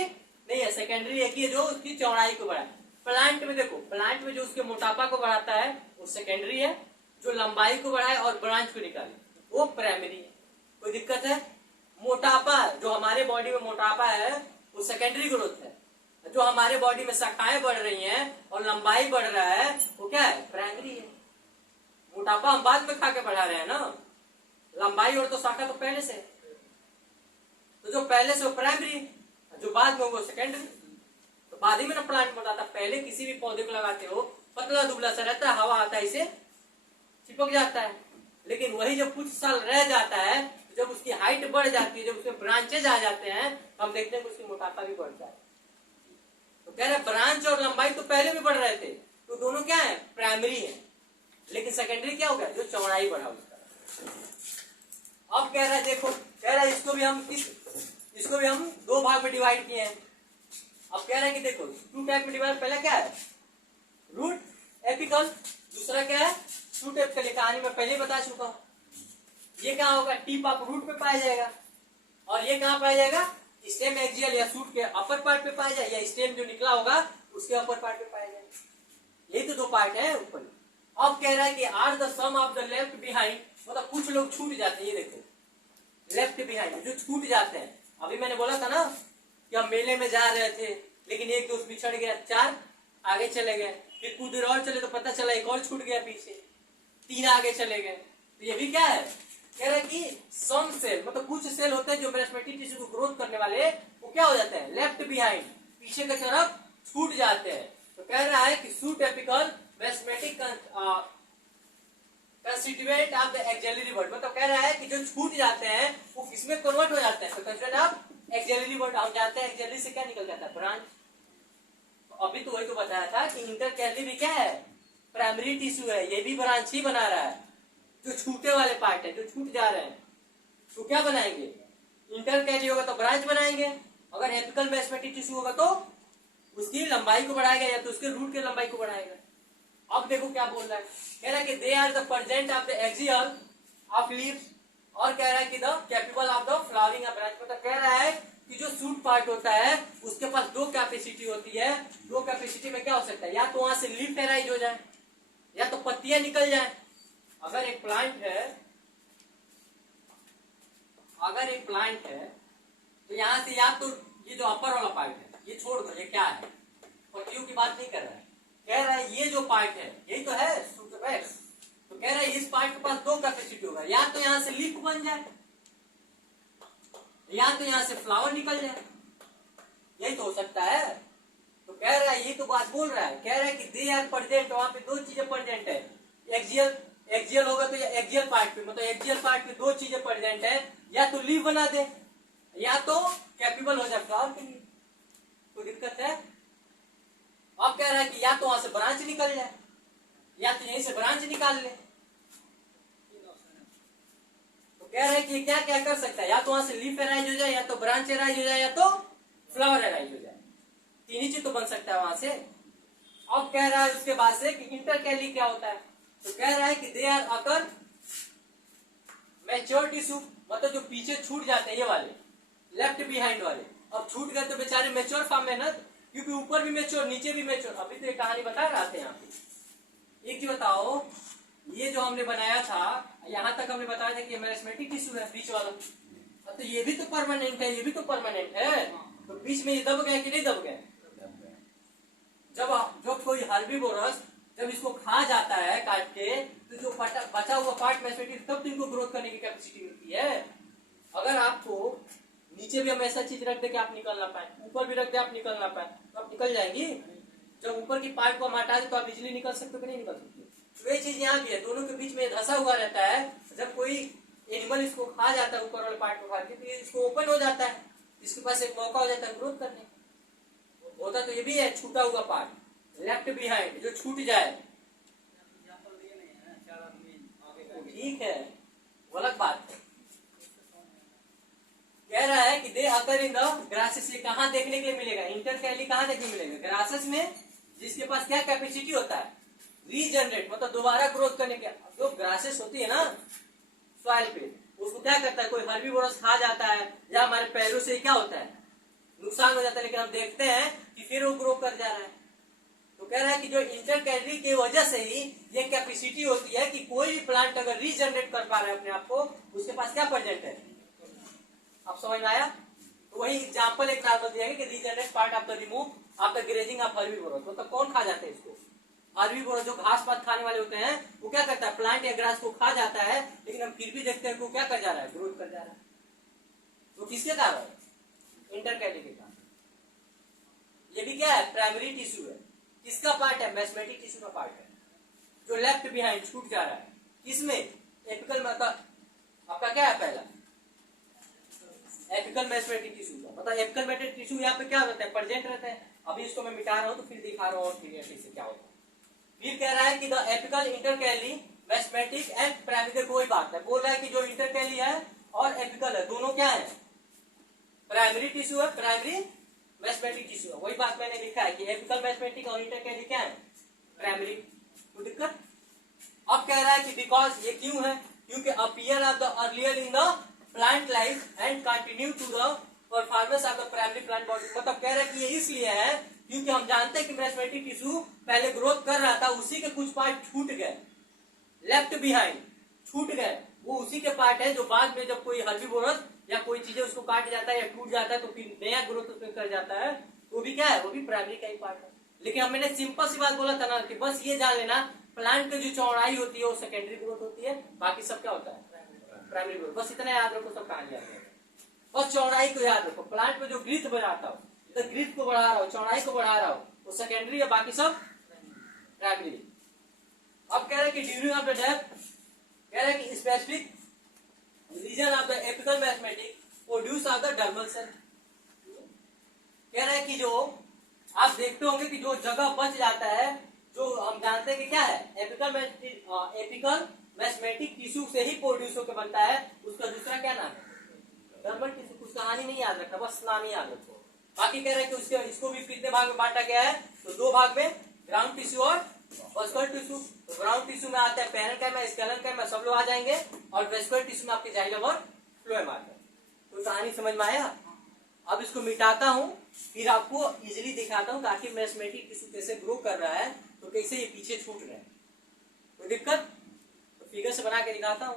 नहीं है, सेकेंडरी एक ही है जो उसकी चौड़ाई को बढ़ाए। प्लांट में देखो, प्लांट में जो उसके मोटापा को बढ़ाता है वो सेकेंडरी है, जो लंबाई को बढ़ाए और ब्रांच को निकाले वो प्राइमरी है। कोई दिक्कत है? मोटापा, जो हमारे बॉडी में मोटापा है वो सेकेंडरी ग्रोथ है, जो हमारे बॉडी में शाखाएं बढ़ रही हैं और लंबाई बढ़ रहा है वो क्या है? प्राइमरी है। मोटापा हम बाद में खा के बढ़ा रहे हैं ना, लंबाई और तो शाखा तो पहले से, तो जो पहले से वो प्राइमरी, जो बाद में वो सेकेंडरी। तो बाद ही में ना प्लांट बताता, पहले किसी भी पौधे को लगाते हो पतला दुबला सा रहता है, हवा आता है इसे चिपक जाता है, लेकिन वही जब कुछ साल रह जाता है, जब उसकी हाइट बढ़ जाती है, जब उसके ब्रांचेज आ जाते हैं, हम देखते हैं कि उसकी मोटापा भी बढ़ता है। तो कह रहे ब्रांच और लंबाई तो पहले भी बढ़ रहे थे, तो दोनों क्या है? प्राइमरी है, लेकिन सेकेंडरी क्या हो गया? जो चौड़ाई बढ़ा उसका। अब कह रहा है देखो, कह रहा है इसको भी हम दो भाग में डिवाइड किए हैं। अब कह रहा है कि देखो टू टाइप में डिवाइड, पहला क्या है? रूट एपिकल, दूसरा क्या है? Shoot apical. कहानी में पहले बता चुका हूं। ये कहाँ होगा? टिप ऑफ रूट पे पाया जाएगा, और ये कहाँ पाया जाएगा? स्टेम एक्सियल या शूट के अपर पार्ट पे पाया जाएगा, या स्टेम जो निकला होगा उसके अपर पार्ट पे पाया जाएगा। यही तो दो पार्ट है ऊपर। अब कह रहा है कि are the some of the left behind, मतलब कुछ लोग छूट जाते हैं, ये देखो लेफ्ट बिहाइंड जो छूट जाते हैं। अभी मैंने बोला था ना कि हम मेले में जा रहे थे, लेकिन एक दोस्त बिछड़ गया, 4 आगे चले गए, फिर कुछ देर और चले तो पता चला एक और छूट गया पीछे, 3 आगे चले गए। तो ये भी क्या है? कह रहा है कि सम सेल, मतलब कुछ सेल होते हैं जो मेरिस्टेमेटिक टिश्यू को ग्रोथ करने वाले, वो क्या हो जाते हैं? लेफ्ट बिहाइंड, पीछे की तरफ छूट जाते हैं। तो कह रहा है कि shoot apical meristematic constituent of the axillary bud, मतलब कह रहा है कि जो छूट जाते हैं वो किसमें कन्वर्ट हो जाते हैं? तो कंस्टिट्यूएंट ऑफ एक्सिलरी बर्ड। हम जानते हैं एक्सिलरी से क्या निकल जाता है? ब्रांच। तो अभी तो वही तो बताया था कि इंटरकैली भी क्या है? प्राइमरी टिश्यू है, ये भी ब्रांच ही बना रहा है। जो छूटे वाले पार्ट है, जो छूट जा रहे हैं, तो क्या बनाएंगे? इंटरकैली होगा तो ब्रांच बनाएंगे, अगर एपिकल मेरिस्टेमेटिक टिश्यू होगा तो उसकी लंबाई को बढ़ाएगा या तो उसके रूट की लंबाई को बढ़ाएगा। अब देखो क्या बोल रहा है, कह रहा है कि they are the present of the axial of leaves, और कह रहा है कि the capable of the flowering of branch, मतलब कह रहा है कि जो शूट पार्ट होता है उसके पास दो कैपेसिटी होती है। दो कैपेसिटी में क्या हो सकता है? या तो वहां से लीफ एराइज हो जाए या तो पत्तियां निकल जाए। अगर एक प्लांट है तो यहाँ से या तो ये जो अपर वाला पार्ट है ये छोड़ दो, ये क्या है? पत्तियों की बात नहीं कर रहा है, कह रहा है ये जो पार्ट है यही तो है सूत्रवैक्स। तो कह रहा है इस पार्ट के पास दो कैपेसिटी होगा, या तो यहाँ से लीफ बन जाए या तो यहाँ से फ्लावर निकल जाए, यही तो हो सकता है। तो कह रहा है, यही तो बात बोल रहा है, कह रहा है कि दे आर प्रेजेंट, वहां पे दो चीजें प्रेजेंट है। एक्सियल होगा तो एक्सियल पार्ट पे, मतलब एक्सियल पार्ट पे दो चीजें प्रेजेंट है, या तो लीफ बना दे या तो कैपेबल हो जाए फ्लावर के लिए। कोई दिक्कत है? अब कह रहा है कि या तो वहां से ब्रांच निकल जाए या तो यहीं से ब्रांच निकाल ले। तो कह रहा है कि क्या क्या कर सकता है? या तो वहां से लीफ एराइज हो जाए, या तो ब्रांच एराइज हो जाए, या तो फ्लावर एराइज हो जाए। तीन ही चीज तो बन सकता है वहां से। अब कह रहा है उसके बाद से कि इंटरकैली क्या होता है? तो कह रहा है कि they are occur mature tissue, मतलब जो पीछे छूट जाते हैं ये वाले लेफ्ट बिहाइंड वाले, अब छूट गए तो बेचारे मैच्योर फॉर्म में ना, क्योंकि ऊपर भी मैच्योर नीचे भी मैच्योर। अभी तो एक कहानी बता रहे थे यहाँ पे। एक चीज बताओ, ये जो हमने बनाया था यहाँ तक हमने बताया था कि मेरिस्टेमेटिक टिश्यू है बीच वाला, तो ये भी तो परमानेंट है, ये भी तो परमानेंट है। तो बीच में ये दब गए कि नहीं दब गए? जब कोई हर्बीवोरस जब इसको खा जाता है काट के, तो जो बचा हुआ पार्ट मेरिस्टेमेटिक, तब तो इनको ग्रोथ करने की कैपेसिटी मिलती है। अगर आपको नीचे भी हम ऐसा चीज रख दे कि आप निकल ना पाए, ऊपर भी रख दे आप निकल ना पाए, तो आप निकल जाएंगी। जब ऊपर की पार्ट को हम हटा दे तो आप इजिली निकल सकते हो कि नहीं निकल सकते? तो ये चीज यहाँ भी है, दोनों के बीच में धंसा हुआ रहता है। जब कोई एनिमल इसको खा जाता है ऊपर वाले पार्ट को खा के, तो इसको ओपन हो जाता है, इसके पास एक मौका हो जाता है ग्रोथ करने होता। तो ये भी है छूटा हुआ पार्ट लेफ्ट बिहाइंड, जो छूट जाए। ठीक है, वो अलग बात है। कह रहा है कि दे अकर इन द ग्रासेस, ये कहाँ देखने के लिए मिलेगा? इंटरकैली कहाँ देखने मिलेगा? ग्रासेस में, जिसके पास क्या कैपेसिटी होता है? रीजनरेट, मतलब दोबारा ग्रोथ करने के। जो ग्रासेस होती है ना सॉइल पे, उसको क्या करता है? कोई हर्बीवोरस खा जाता है, या हमारे पैरों से क्या होता है? नुकसान हो जाता है, लेकिन हम देखते हैं कि फिर वो ग्रो कर जा रहा है। तो कह रहा है कि जो इंटरकैलरी की वजह से ही ये कैपेसिटी होती है कि कोई भी प्लांट अगर रीजनरेट कर पा रहा है अपने आप को, उसके पास क्या प्रेजेंट है। आप समझ में आया। तो वही एग्जांपल एक नॉर्मल दिया कि regenerate part of the remove of the grazing of herbivorous. मतलब कौन खा जाते हैं इसको, हर्बीवोरस जो घास पात खाने वाले होते हैं, वो क्या करता है, प्लांट या ग्रास को खा जाता है, लेकिन हम फिर भी देखते हैं वो क्या कर जा रहा है, ग्रोथ कर जा रहा है। तो किसके कारण, इंटरकैलरी के कारण। ये भी क्या है, प्राइमरी टिश्यू है। किसका पार्ट है, मेसमेटिक टिश्यू का पार्ट है, जो लेफ्ट बिहाइंड छूट जा रहा है। किसमें, एपिकल, मतलब आपका क्या है पहला, एपिकल मेसमेटिक टिश्यू का। मतलब एपिकल मेसमेटिक टिश्यू यहाँ पे क्या होता है, प्रेजेंट रहता है। अभी इसको मैं मिटा रहा हूँ तो फिर दिखा रहा हूँ और क्लियरली से क्या होता है। फिर कह रहा है कि द एपिकल, इंटरकैली, मेसमेटिक एंड प्राइमरी। कोई बात है, बोल रहा है कि जो इंटरकैली है और एपिकल है, दोनों क्या है, प्राइमरी टिश्यू है, प्राइमरी मेसमेटिक टिश्यू है। वही बात मैंने लिखा है कि एपिकल, मेसमेटिक और इंटरकैली क्या है, प्राइमरी। कोई दिक्कत। अब कह रहा है कि बिकॉज, ये क्यों है, क्योंकि appear of the earlier in the plant life and continue to the performance of the primary plant body. मतलब कह रहा है कि ये इसलिए है क्योंकि हम जानते हैं कि मेसमेटिक टिश्यू पहले ग्रोथ कर रहा था, उसी के कुछ पार्ट छूट गए, लेफ्ट बिहाइंड छूट गए। वो उसी के पार्ट है जो बाद में जब कोई हर्बीवोरस या कोई चीजें उसको काट जाता है या टूट जाता है तो फिर नया ग्रोथ उसमें कर जाता है, वो भी क्या है, वो भी प्राइमरी का ही पार्ट है। लेकिन अब मैंने सिंपल सी बात बोला था ना कि बस ये जान लेना, प्लांट की जो चौड़ाई होती है वो सेकेंडरी ग्रोथ होती है, बाकी सब क्या होता है, प्राइमरी ग्रोथ। बस इतना याद रखो, सब कहानी याद रखो, बस चौड़ाई को याद रखो। प्लांट में जो ग्रीथ बनाता हो, तो ग्रीथ को बढ़ा रहा हो, चौड़ाई को बढ़ा रहा हो, वो सेकेंडरी है, बाकी सब प्राइमरी। अब कह रहे हैं कि ड्यूरिंग ऑफ द डेथ, कह रहे हैं कि specific region of the apical meristematic produce of the dermal cell. कह रहे हैं कि जो आप देखते होंगे कि जो जगह बच जाता है, जो हम जानते हैं कि क्या है, एपिकल मेसमेटिक टिश्यू से ही प्रोड्यूस होकर बनता है, उसका दूसरा क्या नाम है, डर्मल टिश्यू। कुछ कहानी नहीं याद रखना, बस नाम ही याद रखो। बाकी कह रहे हैं कि उसके इसको भी कितने भाग में बांटा गया है, तो दो भाग में, ग्राउंड टिश्यू और वेस्कुलर टिश्यू। तो ग्राउंड टिश्यू में आता है पैरेन्काइमा, स्केलेन्काइमा, सब लोग आ जाएंगे, और वेस्कुलर टिश्यू में आपके जाइलम और फ्लोएम आता है। तो कहानी समझ में आया। अब इसको मिटाता हूं, फिर आपको इजीली दिखाता हूं कि आखिर मेसमेटिक टिश्यू कैसे ग्रो कर रहा है, तो कैसे ये पीछे छूट रहा है। कोई दिक्कत, तो फिगर से बना के दिखाता हूं।